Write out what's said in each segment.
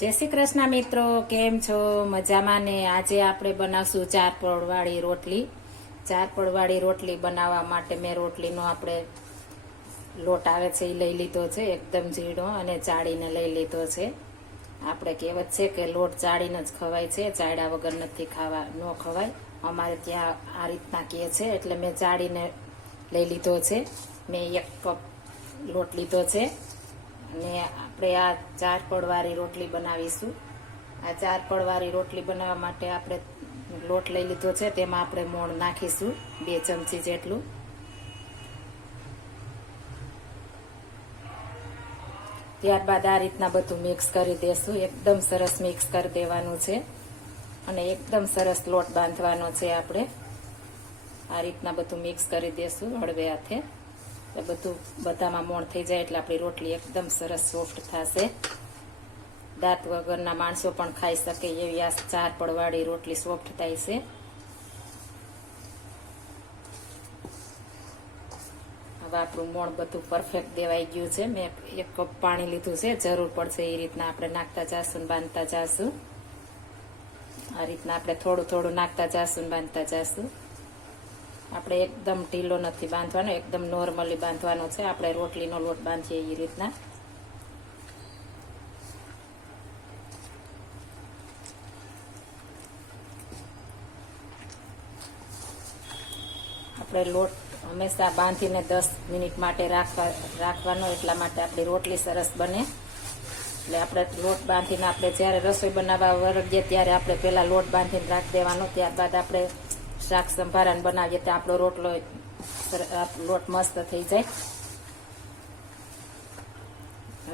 જય શ્રી કૃષ્ણ મિત્રો, કેમ છો? મજામાં ને? આજે આપણે બનાવશું ચાર પડવાળી રોટલી. ચાર પડવાળી રોટલી બનાવવા માટે મેં રોટલીનો આપણે લોટ આવે છે એ લઈ લીધો છે, એકદમ ઝીણો અને ચાળીને લઈ લીધો છે. આપણે કહેવત છે કે લોટ ચાળીને જ ખવાય છે, ચાળ્યા વગર નથી ખાવા, ન ખવાય. અમારે ત્યાં આ રીતના કહે છે, એટલે મેં ચાળીને લઈ લીધો છે. મેં એક કપ લોટ લીધો છે. અને આપણે આ ચાર પડવાળી રોટલી બનાવીશું. આ ચાર પડવાળી રોટલી બનાવવા માટે આપણે લોટ લઈ લીધો છે, તેમાં આપણે મોણ નાખીશું, બે ચમચી જેટલું. ત્યારબાદ આ રીતના બધું મિક્સ કરી દેશું, એકદમ સરસ મિક્સ કરી દેવાનું છે. અને એકદમ સરસ લોટ બાંધવાનો છે આપણે. આ રીતના બધું મિક્સ કરી દેશું હળવે હાથે. એટલે બધું બધામાં મોણ થઈ જાય એટલે આપણી રોટલી એકદમ સરસ સોફ્ટ થશે. દાંત વગરના માણસો પણ ખાઈ શકે એવી આ ચાર પડવાળી રોટલી સોફ્ટ થાય છે. હવે આપણું મોણ બધું પરફેક્ટ દેવાઈ ગયું છે. મેં એક કપ પાણી લીધું છે. જરૂર પડશે એ રીતના આપણે નાખતા જાશું બાંધતા જાશું. આ રીતના આપણે થોડું થોડું નાખતા જાશું બાંધતા જાશું. આપણે એકદમ ઢીલો નથી બાંધવાનો, એકદમ નોર્મલી બાંધવાનો છે. આપણે રોટલીનો લોટ બાંધીએ એ રીતના. આપણે લોટ હંમેશા બાંધીને દસ મિનિટ માટે રાખવા, રાખવાનો, એટલા માટે આપણી રોટલી સરસ બને. એટલે આપણે લોટ બાંધીને આપણે જ્યારે રસોઈ બનાવવા વરગીએ ત્યારે આપણે પહેલાં લોટ બાંધીને રાખી દેવાનો, ત્યારબાદ આપણે શાક સંભારાને બનાવીએ તો આપણો રોટલો લોટ મસ્ત થઈ જાય.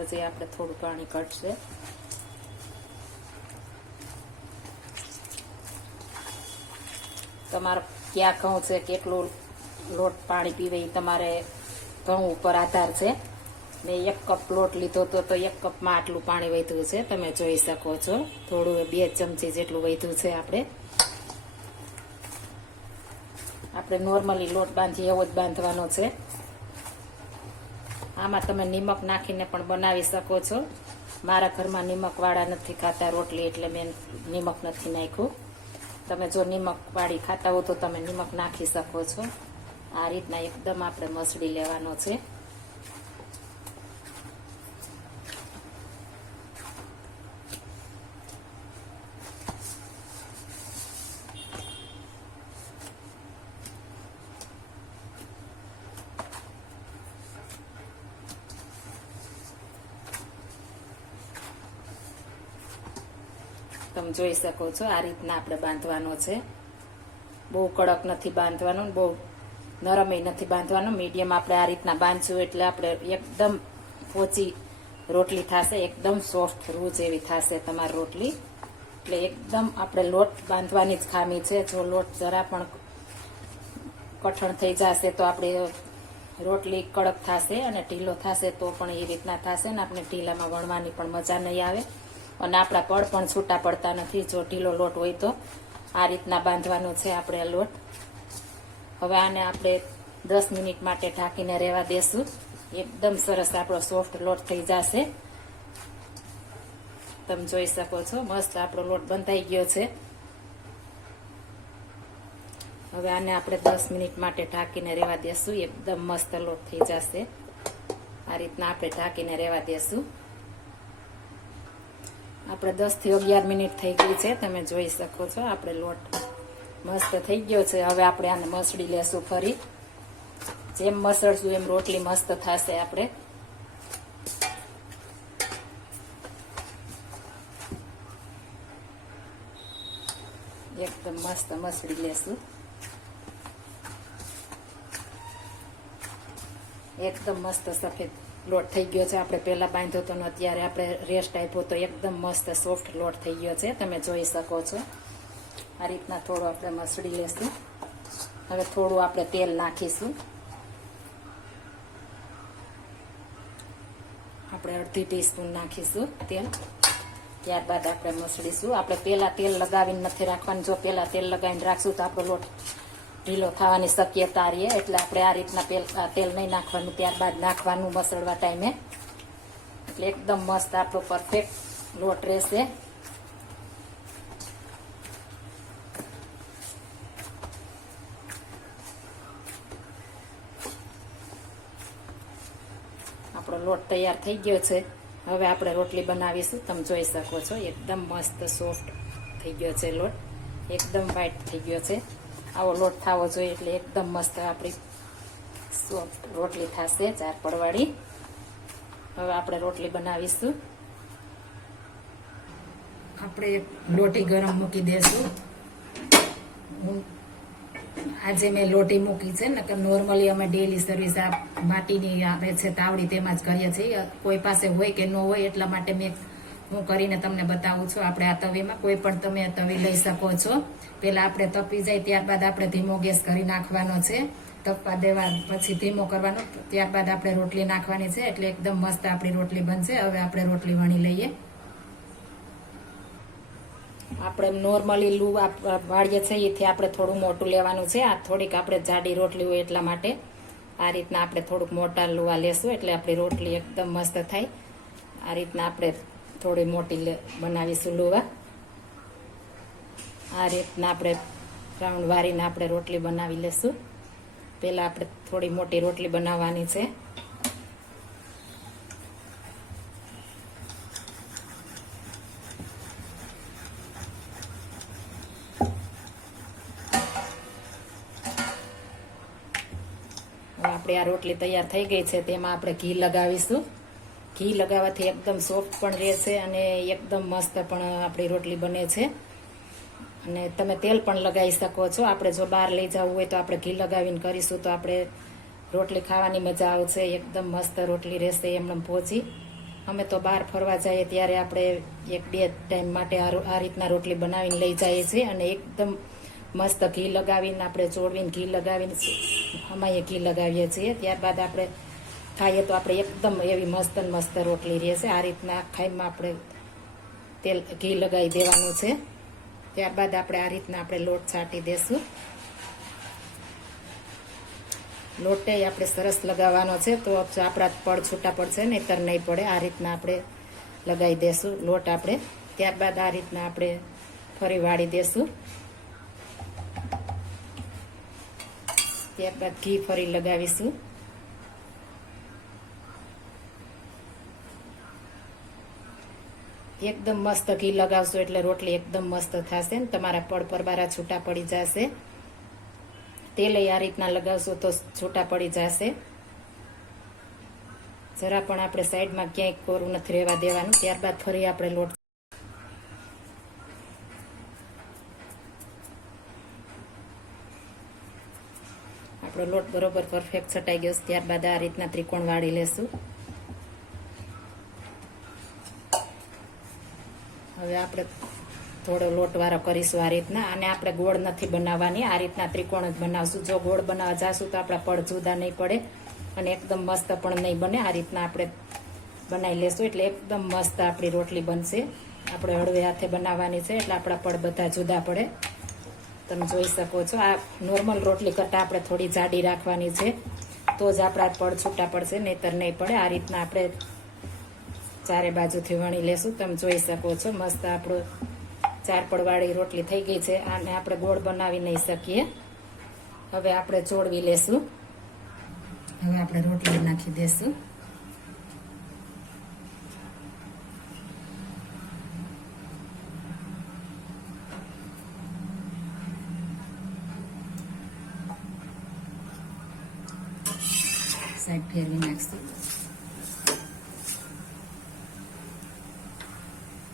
હજી આપણે થોડું પાણી ઘટશે. તમારે ક્યાં ઘઉં છે, કેટલું લોટ પાણી પીવે એ તમારે ઘઉં ઉપર આધાર છે. મેં એક કપ લોટ લીધો તો તો એક કપમાં આટલું પાણી વધ્યું છે. તમે જોઈ શકો છો. થોડું બે ચમચી જેટલું વધ્યું છે આપણે. આપણે નોર્મલી લોટ બાંધીએ, એવો જ બાંધવાનો છે. આમાં તમે નિમક નાખીને પણ બનાવી શકો છો. મારા ઘરમાં નિમકવાળા નથી ખાતા રોટલી, એટલે મેં નિમક નથી નાખ્યું. તમે જો નિમક વાળી ખાતા હો તો તમે નિમક નાખી શકો છો. આ રીતના એકદમ આપણે મસળી લેવાનો છે. તમે જોઈ શકો છો, આ રીતના આપણે બાંધવાનો છે. બહુ કડક નથી બાંધવાનો, બહુ નરમય નથી બાંધવાનો. મીડિયમ આપણે આ રીતના બાંધશું એટલે આપણે એકદમ પોચી રોટલી થશે, એકદમ સોફ્ટ રૂ જેવી થશે તમારી રોટલી. એટલે એકદમ આપણે લોટ બાંધવાની જ ખામી છે. જો લોટ જરા પણ કઠણ થઈ જશે તો આપણે રોટલી કડક થશે અને ઢીલો થશે તો પણ એ રીતના થશે ને આપણે ઢીલામાં વણવાની પણ મજા નહીં આવે. અને આપણા પડ પણ છૂટા પડતા નથી. જો ઢીલો લોટ હોય તો આ રીતના બાંધવાનો છે આપણે લોટ. હવે આને આપણે દસ મિનિટ માટે ઢાંકીને રહેવા દેશું. એકદમ સરસ આપણો સોફ્ટ લોટ થઈ જશે. તમે જોઈ શકો છો, મસ્ત આપણો લોટ બંધાઈ ગયો છે. હવે આને આપણે દસ મિનિટ માટે ઢાંકીને રહેવા દેશું. એકદમ મસ્ત લોટ થઈ જશે. આ રીતના આપણે ઢાંકીને રહેવા દેશું. આપણે દસથી અગિયાર મિનિટ થઈ ગઈ છે, તમે જોઈ શકો છો, આપણે લોટ મસ્ત થઈ ગયો છે. હવે આપણે આને મસળી લેશું ફરી. જેમ મસળશું એમ રોટલી મસ્ત થશે આપણે. એકદમ મસ્ત મસળી લેશું. એકદમ મસ્ત સફેદ લોટ થઈ ગયો છે. આપણે પહેલા બાંધ્યો તો ને અત્યારે આપણે રેસ્ટ આપ્યો તો એકદમ મસ્ત સોફ્ટ લોટ થઈ ગયો છે. તમે જોઈ શકો છો. આ રીતના થોડું આપણે મસળી લેશું. હવે થોડું આપણે તેલ નાખીશું. આપણે અડધી ટીસ્પૂન નાખીશું તેલ. ત્યારબાદ આપણે મસળીશું. આપણે પહેલા તેલ લગાવીને નથી રાખવાનું. જો પહેલા તેલ લગાવીને રાખશું તો આપણો લોટ ઢીલો થવાની શક્યતા રહે એટલે આપણે આ રીતના તેલ નહીં નાખવાનું, ત્યારબાદ નાખવાનું મસળવા ટાઈમે. એટલે એકદમ મસ્ત આપણો પરફેક્ટ લોટ રહેશે. આપણો લોટ તૈયાર થઈ ગયો છે. હવે આપણે રોટલી બનાવીશું. તમે જોઈ શકો છો, એકદમ મસ્ત સોફ્ટ થઈ ગયો છે લોટ. એકદમ વ્હાઈટ થઈ ગયો છે. આવો લોટ થવો જોઈએ એટલે એકદમ મસ્ત આપણી સોફ્ટ રોટલી થશે, ચાર પડવાળી. હવે આપણે રોટલી બનાવીશું. આપણે લોટી ગરમ મૂકી દેશું. આજે મેં લોટી મૂકી છે ને નોર્મલી અમે ડેલી સર્વિસ આ માટીની આવે છે, તાવડી તેમાં જ કરીએ છીએ. કોઈ પાસે હોય કે ન હોય એટલા માટે મેં હું કરીને તમને બતાવું છું. આપણે આ તવીમાં કોઈ પણ તમે તવી લઈ શકો છો. પેલા આપણે તપી જાય, ત્યારબાદ આપણે ધીમો ગેસ કરી નાખવાનો છે. તપવા દેવા પછી ધીમો કરવાનો, ત્યારબાદ આપણે રોટલી નાખવાની છે. એટલે એકદમ મસ્ત આપણી રોટલી બનશે. હવે આપણે રોટલી વણી લઈએ. આપણે નોર્મલી લૂ વાળીએ છીએ. એથી આપણે થોડું મોટું લેવાનું છે. આ થોડીક આપણે જાડી રોટલી હોય એટલા માટે. આ રીતના આપણે થોડુંક મોટા લુવા લેશું. એટલે આપણી રોટલી એકદમ મસ્ત થાય. આ રીતના આપણે થોડી મોટી બનાવીશું લુવા. આ રીતના આપણે રાઉન્ડ વારીને આપણે રોટલી બનાવી લેશું. પહેલાં આપણે થોડી મોટી રોટલી બનાવવાની છે. આપણે આ રોટલી તૈયાર થઈ ગઈ છે, તેમાં આપણે ઘી લગાવીશું. ઘી લગાવવાથી એકદમ સોફ્ટ પણ રહે છે અને એકદમ મસ્ત પણ આપણી રોટલી બને છે. અને તમે તેલ પણ લગાવી શકો છો. આપણે જો બહાર લઈ જવું હોય તો આપણે ઘી લગાવીને કરીશું તો આપણે રોટલી ખાવાની મજા આવશે. એકદમ મસ્ત રોટલી રહેશે એમને પહોંચી અમે તો બહાર ફરવા જઈએ ત્યારે આપણે એક બે ટાઈમ માટે આ આ રીતના રોટલી બનાવીને લઈ જઈએ છીએ અને એકદમ મસ્ત ઘી લગાવીને આપણે ચોળવીને ઘી લગાવીને અમાએ ઘી લગાવીએ છીએ. ત્યારબાદ આપણે ખાઈએ તો આપણે એકદમ એવી મસ્ત મસ્ત રોટલી રહેશે આ રીતના ખાઈમાં આપણે તેલ, ઘી લગાવી દેવાનું છે. ત્યારબાદ આપણે આ રીતના આપણે લોટ છાંટી દેશું. લોટે આપણે સરસ લગાવવાનો છે તો આપણા પડ છૂટા પડશે, નહીતર નહીં પડે. આ રીતના આપણે લગાવી દેશું લોટ આપણે. ત્યારબાદ આ રીતના આપણે ફરી વાળી દેશું. ત્યારબાદ ઘી ફરી લગાવીશું. એકદમ મસ્ત ઘી લગાવશો એટલે રોટલી એકદમ મસ્ત થશે ને તમારા પડ પરબારા છૂટા પડી જશે તેલ આ રીતના લગાવશો તો છૂટા પડી જશે જરા પણ આપણે સાઈડમાં ક્યાંય કોરું નથી રહેવા દેવાનું, ત્યારબાદ ફરી આપણે લોટ આપણો લોટ બરોબર પરફેક્ટ છટાઈ ગયો. ત્યારબાદ આ રીતના ત્રિકોણ વાળી લેશું હવે આપણે થોડો લોટવાળો કરીશું આ રીતના. અને આપણે ગોળ નથી બનાવવાની, આ રીતના ત્રિકોણ જ બનાવશું. જો ગોળ બનાવવા જાશું તો આપણા પડ જુદા નહીં પડે અને એકદમ મસ્ત પણ નહીં બને. આ રીતના આપણે બનાવી લેશું. એટલે એકદમ મસ્ત આપણી રોટલી બનશે. આપણે હળવે હાથે બનાવવાની છે, એટલે આપણા પડ બધા જુદા પડે. તમે જોઈ શકો છો, આ નોર્મલ રોટલી કરતાં આપણે થોડી જાડી રાખવાની છે. તો જ આપણા પડ છૂટા પડશે, નહીતર નહીં પડે. આ રીતના આપણે ચારે બાજુથી વણી લેશું. તમે જોઈ શકો છો, મસ્ત આપણું ચાર પડવાળી રોટલી થઈ ગઈ છે. આને આપણે ગોળ બનાવી નહીં શકીએ. હવે આપણે ચોળવી લેશું. હવે આપણે રોટલી નાખી દેશું. સાઈડ ફેરવી નાખશું.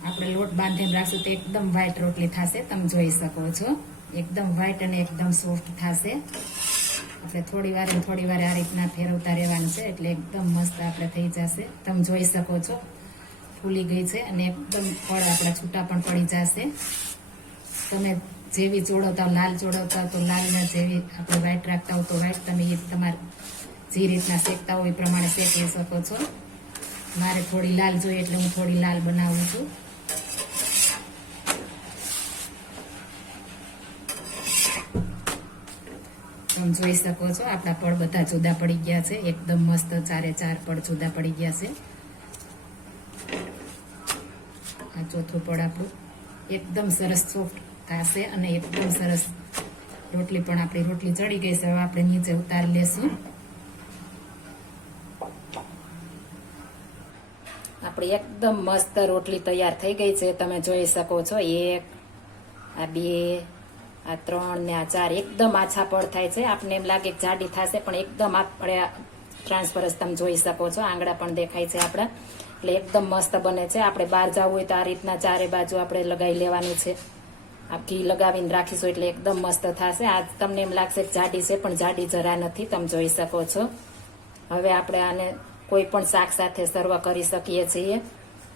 આપણે લોટ બાંધીને રાખશું તો એકદમ વ્હાઈટ રોટલી થશે, તમે જોઈ શકો છો. એકદમ વ્હાઈટ અને એકદમ સોફ્ટ થશે. આપણે થોડી વાર થોડી વાર આ રીતના ફેરવતા રહેવાનું છે, એટલે એકદમ મસ્ત આપણે થઈ જશે. તમે જોઈ શકો છો, ફૂલી ગઈ છે અને એકદમ ફળ આપણા છૂટા પણ પડી જશે. તમે જેવી ચોળવતા લાલ ચોળવતા તો લાલના જેવી આપણે વ્હાઈટ રાખતા હો તો વ્હાઈટ તમે એ તમારે જે રીતના શેકતા હોય એ પ્રમાણે શેકી શકો છો. મારે થોડી લાલ જોઈએ એટલે હું થોડી લાલ બનાવું છું. તમે જોઈ શકો છો. આપણા પડ બધા જુદા પડી ગયા છે. એકદમ મસ્ત ચારે ચાર પડ જુદા પડી ગયા છે. આ ચોથું પડ આપણું એકદમ સરસ સોફ્ટ થશે અને એકદમ સરસ રોટલી પણ આપણી રોટલી ચડી ગઈ છે. હવે આપણે નીચે ઉતારી લેશું. આપણી એકદમ મસ્ત રોટલી તૈયાર થઈ ગઈ છે. તમે જોઈ શકો છો. એક, આ બે આ ત્રણ ને આ ચાર એકદમ આછા પડ થાય છે. આપને એમ લાગે જાડી થશે, પણ એકદમ આપણે ટ્રાન્સફરન્સ તમે જોઈ શકો છો. આંગળા પણ દેખાય છે આપણા. એટલે એકદમ મસ્ત બને છે. આપણે બહાર જવું હોય તો આ રીતના ચારે બાજુ આપણે લગાવી લેવાનું છે. આ ઘી લગાવીને રાખીશું એટલે એકદમ મસ્ત થશે. આ તમને એમ લાગશે જાડી છે, પણ જાડી જરા નથી. તમે જોઈ શકો છો. હવે આપણે આને કોઈ પણ શાક સાથે સર્વ કરી શકીએ છીએ.